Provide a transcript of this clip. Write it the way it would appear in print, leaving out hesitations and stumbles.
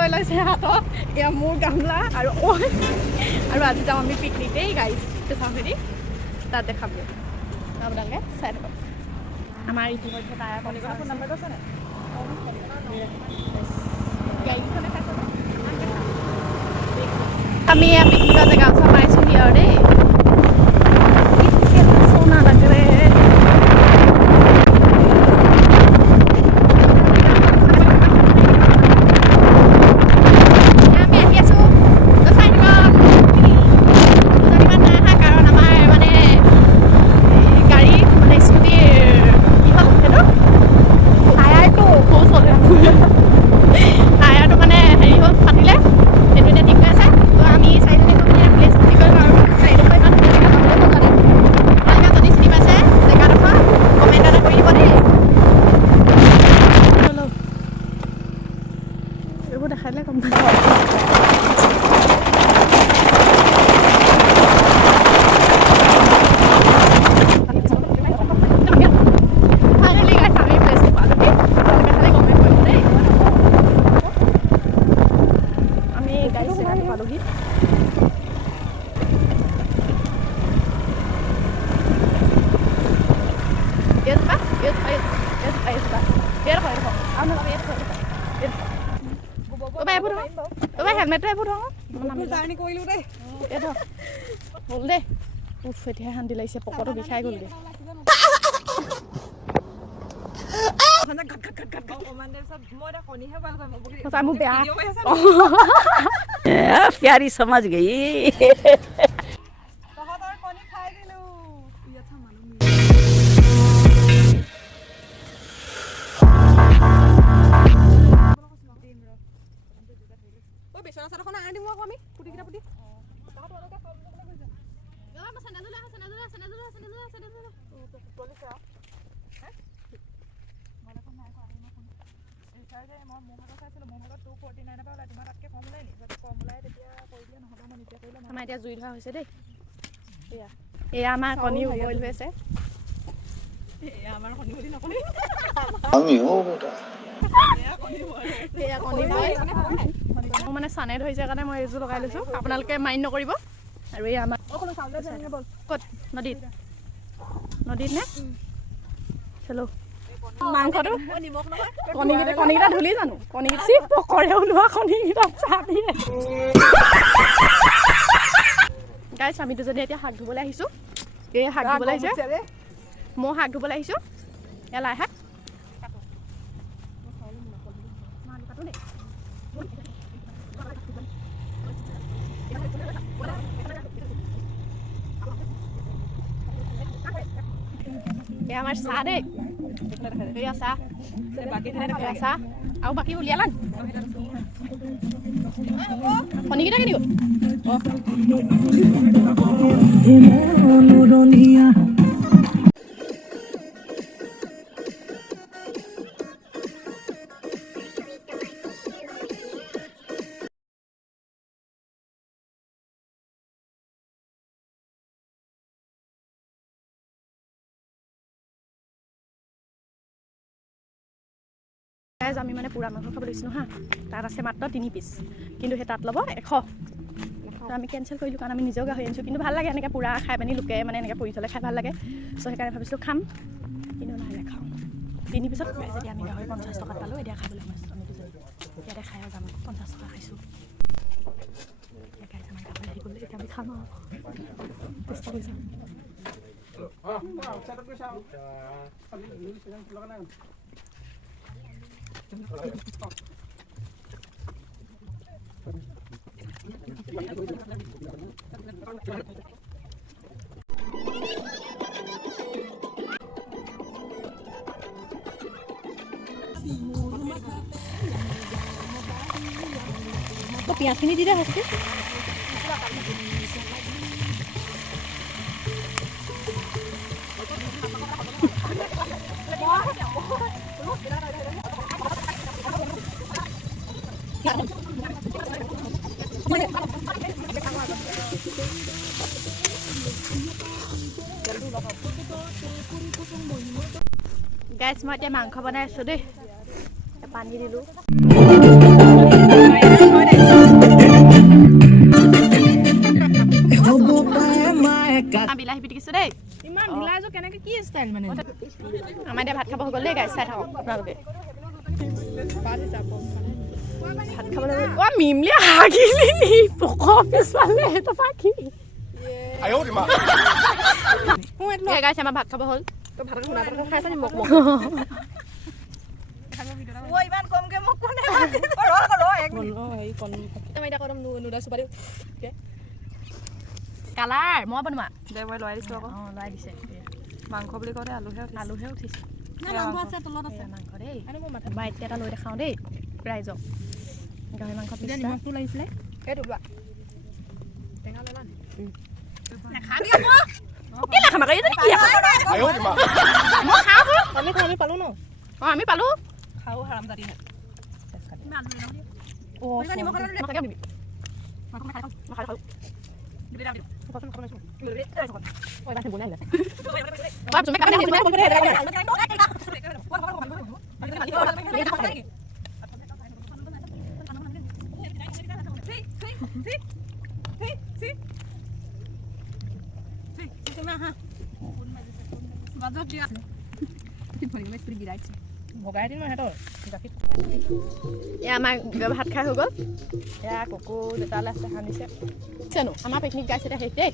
লৈ লৈছে হাতত এয়া মোৰ গামলা আৰু আজি যাম আমি পিকনিক দেই গাইজ চাওঁখিনি তাত দেখাব আপোনালোকে চাই থাকক আমাৰ ইতিমধ্যে টায়াৰ পলিগৰ ফোন নম্বৰটো আছে নাই গাড়ীখনে খাইছে আমি এয়া পিকনিকৰ জেগা ওচৰত পাইছোঁহি আৰু দেই সোনা লাগে dejarle con helmet রে পুরো আমি জানি কইলু রে এটো বল দে উফ এটিয়া হান্দি লাইছে পকটো বিখাই গল দে খানা gut gut gut gut commander सब मोरा कोनी है बाल को सामू बेया प्यारी समझ गई बहुत और कोनी खाई दिलु ये था मालूम বেচৰা সাৰখন আনি দিম আকৌ আমি পুটি কিটা পুটি তাহাত অলকা কম কম হৈ যায় গলা মছনা দলা পলিছ হে মলখন নাই কো আমি ফোন এই চাইজে মই মোহৰ চাইছিল মোহৰ 249 পাওলা তোমাৰ তাতকে কম নাই নি যদি কম লাই তেতিয়া কৈ দিয়া নহবা মই নিতিয়া কৰিলে আমাৰ এতিয়া জুই ধৰা হৈছে দেই এয়া আমাৰ কণী বইল হৈছে এয়া আমাৰ কণী বইল নকলি আমি হো বেটা এয়া কণী বইল মানে সানে ধৰিছে কাৰণে মই এজু লগাই লৈছো আপোনালোকে মাইন্ড নকৰিব আৰু এই আমাৰ অকল চাউল আছে বল কত নদীত নে চলো মাংসটো নিমখ নহয় কণীটা ধুলি জানো কণীটা সি পকৰে ওলোৱা কণীটা চাবি গাইছ আমি দুজনী এতিয়া হাক ধুবলৈ আহিছো এই হাক ধুবলৈ আহিছে মই হাক ধুবলৈ আহিছো এলাই হাক আমার সা দে এয়া সা বাকি ধরে সা আও বাকি উলিয়ালান কণী কিটা কিনিব অনুরনিয়া আমি মানে পুৰা মাংস খাব লৈছো হা তাত আছে মাত্ৰ 3 পিস কিন্তু হে তাত লব 100 তো আমি কেনসেল কৰিলো কাৰণ আমি নিজেও গাহৰি আনিছো কিন্তু ভাল লাগে এনেকে পুৰা খাই পানি লুকে মানে এনেকে পৰি থলে খাই ভাল লাগে সো সেইকাৰণে ভাবিছো খাম কিন্তু নাই খাও 3 পিছত যদি আমি গাহৰি 50 টকা পালো এতিয়া খাবলৈ মস্ত আমি দুজন এতিয়া খাইও যাম 50 টকা খাইছো এতিয়া আমি খাবলৈ গ'লে এতিয়া আমি খাম টেষ্ট কৰি যাম তো পিয়াজখিনি দি দে হস্তি গাইছ মই এতিয়া মাংস বনাই আছো দেই পানী দিলো বিলাহী পিটিকিছো দেই ইমান ঢিলাইছো কেনেকে কি ষ্টাইল মানে আমাৰ এতিয়া ভাত খাব হৈ গ'ল দেই গাইছ চাই থাকক আপোনালোকে ভাত খাবলৈ অ' মিমলি হাগিলি নি পক পিছফালে এটা পাখি গাইছ আমাৰ ভাত খাব হ'ল খাইছা নি মোক ইমান কমকে মোক কোনে কালাৰ মই বনোৱা দে মই লৰাই দিছো আকৌ অঁ লৰাই দিছে মাংস বুলি কওঁতে আলুহে উঠিছে মাংস আছে তলত আছে মাংস দেই বাইট এটা লৈ দেখাওঁ দেই ৰাইজক গাহৰি মাংস পিছ নিমখটো লাগিছিলে এইটো লোৱা টেঙা ল'লা আমি পালো ন অঁ আমি পালো খাওঁ হাৰাম দাদিহে ভগাই দিম সিহঁতৰ এয়া আমাৰ ভাত খাই হৈ গ'ল এয়া কুকুৰ দুটালৈ আছে সানিছে জানো আমাৰ পিকনিক গাইছে এতিয়া শেষ দেই